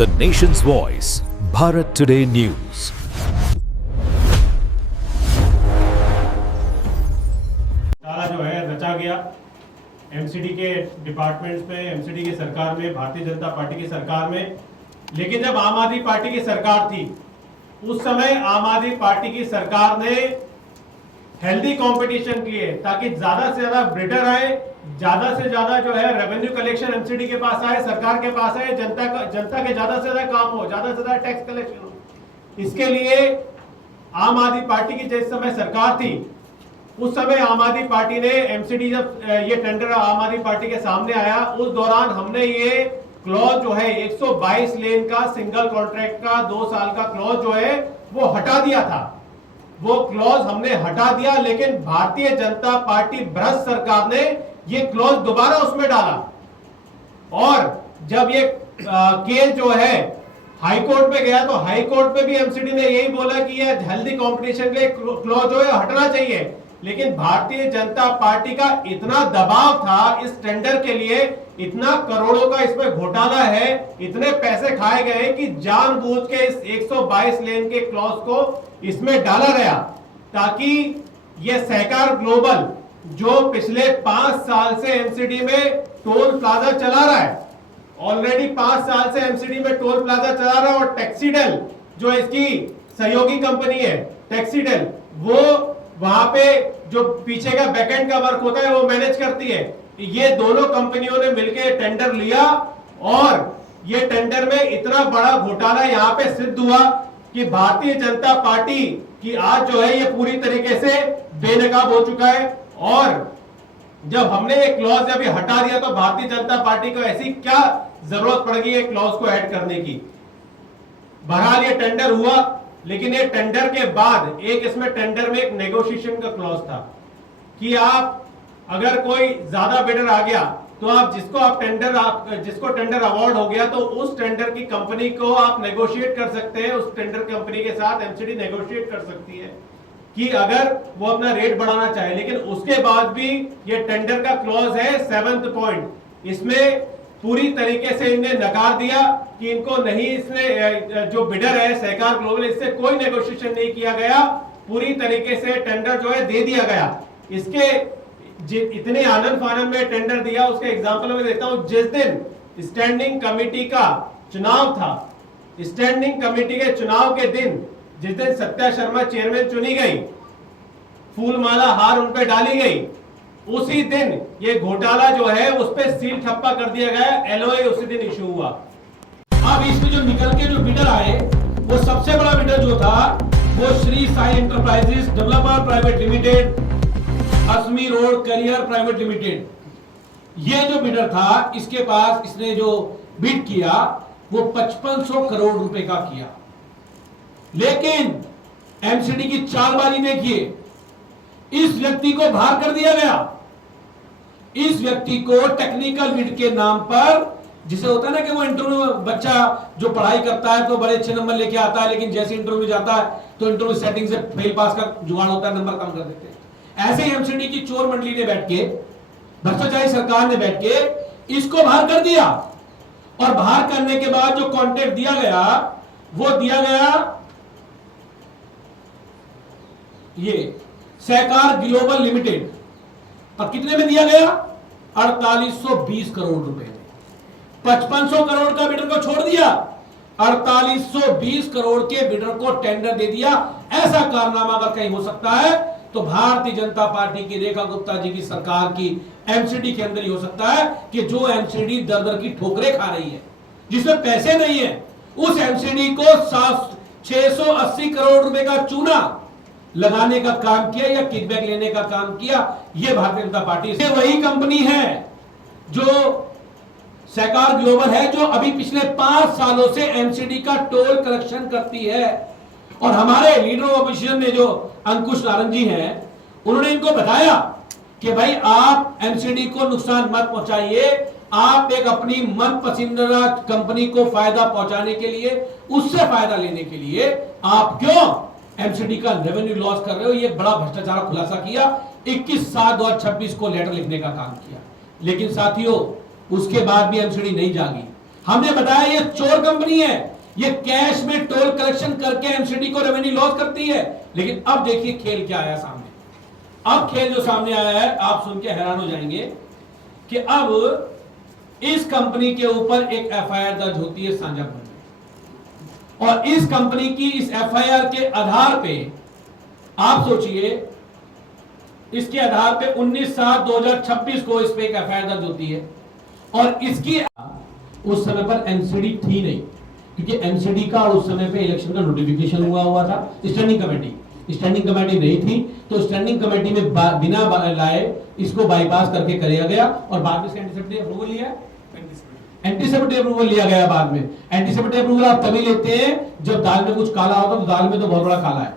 The nation's voice, Bharat Today News. ताला जो है रचा गया एमसीडी के डिपार्टमेंट्स में, एमसीडी की सरकार में, भारतीय जनता पार्टी की सरकार में। लेकिन जब आम आदमी पार्टी की सरकार थी, उस समय आम आदमी पार्टी की सरकार ने हेल्दी कंपटीशन किए ताकि ज्यादा से ज्यादा बिडर आए, ज्यादा से ज्यादा जो है रेवेन्यू कलेक्शन एमसीडी के पास आए, सरकार के पास आए, जनता के ज्यादा से ज्यादा काम हो, ज्यादा से ज्यादा टैक्स कलेक्शन हो। इसके लिए आम आदमी पार्टी की जिस समय सरकार थी, उस समय आम आदमी पार्टी ने एमसीडी, जब ये टेंडर आम आदमी पार्टी के सामने आया, उस दौरान हमने ये क्लॉज जो है 122 लेन का सिंगल कॉन्ट्रैक्ट का 2 साल का क्लॉज जो है वो हटा दिया था। वो क्लॉज हमने हटा दिया, लेकिन भारतीय जनता पार्टी भ्रष्ट सरकार ने ये क्लॉज दोबारा उसमें डाला। और जब ये केस जो है हाई कोर्ट में गया, तो हाई कोर्ट में भी एमसीडी ने यही बोला कि ये हेल्दी कंपटीशन के क्लॉज जो है हटना चाहिए। लेकिन भारतीय जनता पार्टी का इतना दबाव था इस टेंडर के लिए, इतना करोड़ों का इसमें घोटाला है, इतने पैसे खाए गए कि जानबूझ के इस 122 लेन के क्लॉज को इसमें डाला गया ताकि ये सहकार ग्लोबल जो पिछले 5 साल से एमसीडी में टोल प्लाजा चला रहा है, ऑलरेडी 5 साल से एमसीडी में टोल प्लाजा चला रहा है, और टैक्सीडेल जो इसकी सहयोगी कंपनी है टैक्सीडेल, वो वहां पे जो पीछे का बैकएंड का वर्क होता है वो मैनेज करती है। ये दोनों कंपनियों ने मिलकर टेंडर लिया, और ये टेंडर में इतना बड़ा घोटाला यहां पे सिद्ध हुआ कि भारतीय जनता पार्टी की आज जो है ये पूरी तरीके से बेनकाब हो चुका है। और जब हमने ये क्लॉज जब ये हटा दिया, तो भारतीय जनता पार्टी को ऐसी क्या जरूरत पड़ गई ये क्लॉज को ऐड करने की। बहरहाल ये टेंडर हुआ, लेकिन ये टेंडर के बाद एक इसमें टेंडर में एक नेगोशिएशन का क्लॉज था कि आप अगर कोई ज्यादा बिडर आ गया, तो आप जिसको टेंडर अवार्ड हो गया, तो उस टेंडर की कंपनी को आप नेगोशिएट कर सकते हैं, उस टेंडर कंपनी के साथ एमसीडी नेगोशिएट कर सकती है कि अगर वो अपना रेट बढ़ाना चाहे। लेकिन उसके बाद भी ये टेंडर का क्लॉज है 7th पॉइंट, इसमें पूरी तरीके से इन्हें नकार दिया कि इनको नहीं, इसने जो बिडर है सहकार ग्लोबल, इससे कोई नेगोशिएशन नहीं किया गया, पूरी तरीके से टेंडर जो है दे दिया गया। इसके इतने आनंद फानंद में टेंडर दिया, उसके एग्जांपल में देता हूं। जिस दिन स्टैंडिंग कमेटी का चुनाव था, स्टैंडिंग कमेटी के चुनाव के दिन जिस दिन सत्या शर्मा चेयरमैन चुनी गई, फूलमाला हार उन पे डाली गई, उसी दिन ये घोटाला जो है उस पे सील ठप्पा कर दिया गया, एलओए उसी दिन इशू हुआ। अब इसमें जो निकल के जो बिडर आए, वो सबसे बड़ा बिडर जो था वो Shri Sai enterprises developer private limited, Asami road carrier private limited. ये जो बिडर था, इसके पास इसने जो बिड किया वो 5500 करोड़ रुपए का किया। लेकिन एमसीडी की चालबाजी ने किए, इस व्यक्ति को बाहर कर दिया गया। इस व्यक्ति को टेक्निकल बिड के नाम पर, जिसे होता है ना कि वो इंटरव्यू में बच्चा जो पढ़ाई करता है तो बड़े अच्छे नंबर लेके आता है, लेकिन जैसे इंटरव्यू में जाता है तो इंटरव्यू सेटिंग से फेल पास का जुगाड़ होता है, नंबर कम कर देते हैं। ऐसे ही एमसीडी की चोर मंडली ने बैठ के, भ्रष्टाचारी सरकार ने बैठ के इसको बाहर कर दिया। और बाहर करने के बाद जो कॉन्ट्रैक्ट दिया गया, वो दिया गया ये सहकार ग्लोबल लिमिटेड पर कितने में दिया गया? 4820 करोड़ रुपए में। 5500 करोड़ का बिडर को छोड़ दिया, 4820 करोड़ के बिडर को टेंडर दे दिया। ऐसा कारनामा अगर कहीं हो सकता है तो भारतीय जनता पार्टी की रेखा गुप्ता जी की सरकार की एमसीडी के अंदर ही हो सकता है कि जो एमसीडी दर दर की ठोकरें खा रही है, जिसमें पैसे नहीं है, उस एमसीडी को 680 करोड़ रुपए का चूना लगाने का काम किया या किकबैक लेने का काम किया। यह भारतीय जनता पार्टी, ये वही कंपनी है जो सहकार ग्लोबल है, जो अभी पिछले 5 सालों से एमसीडी का टोल कलेक्शन करती है। और हमारे लीडर ऑफ ऑपोजिशन ने जो अंकुश नारंग जी हैं, उन्होंने इनको बताया कि भाई आप एमसीडी को नुकसान मत पहुंचाइए, आप एक अपनी मन पसंदीदा कंपनी को फायदा पहुंचाने के लिए, उससे फायदा लेने के लिए आप क्यों एमसीडी का रेवेन्यू लॉस कर रहे हो। ये बड़ा भ्रष्टाचार खुलासा किया। 21/7/2026 को लेटर लिखने का काम किया। लेकिन साथियों, उसके बाद भी एमसीडी नहीं जागी। हमने बताया ये चोर कंपनी है, ये कैश में टोल कलेक्शन करके एमसीडी को रेवेन्यू लॉस करती है। लेकिन अब देखिए खेल क्या आया सामने। अब खेल जो सामने आया है आप सुन के हैरान हो जाएंगे कि अब इस कंपनी के ऊपर एक एफआईआर दर्ज होती है सांजापुर में, और इस कंपनी की इस एफआईआर के आधार पे आप सोचिए, इसके आधार पे 19/7/2026 को इस पे एक एफआईआर दर्ज होती है। और इसकी उस समय पर एमसीडी थी नहीं, क्योंकि एमसीडी का उस समय पे इलेक्शन का नोटिफिकेशन हुआ था। स्टैंडिंग कमेटी नहीं थी, तो स्टैंडिंग कमेटी में बिना लाए इसको बाईपास करके कराया गया और बाद में इसका एंटीसिपेटरी अप्रूवल लिया। एंटीसिपेटरी अप्रूवल लिया गया बाद में। एंटीसिपेटरी अप्रूवल आप तभी लेते हैं जब दाल में कुछ काला होता है, तो दाल में तो बहुत बड़ा काला है।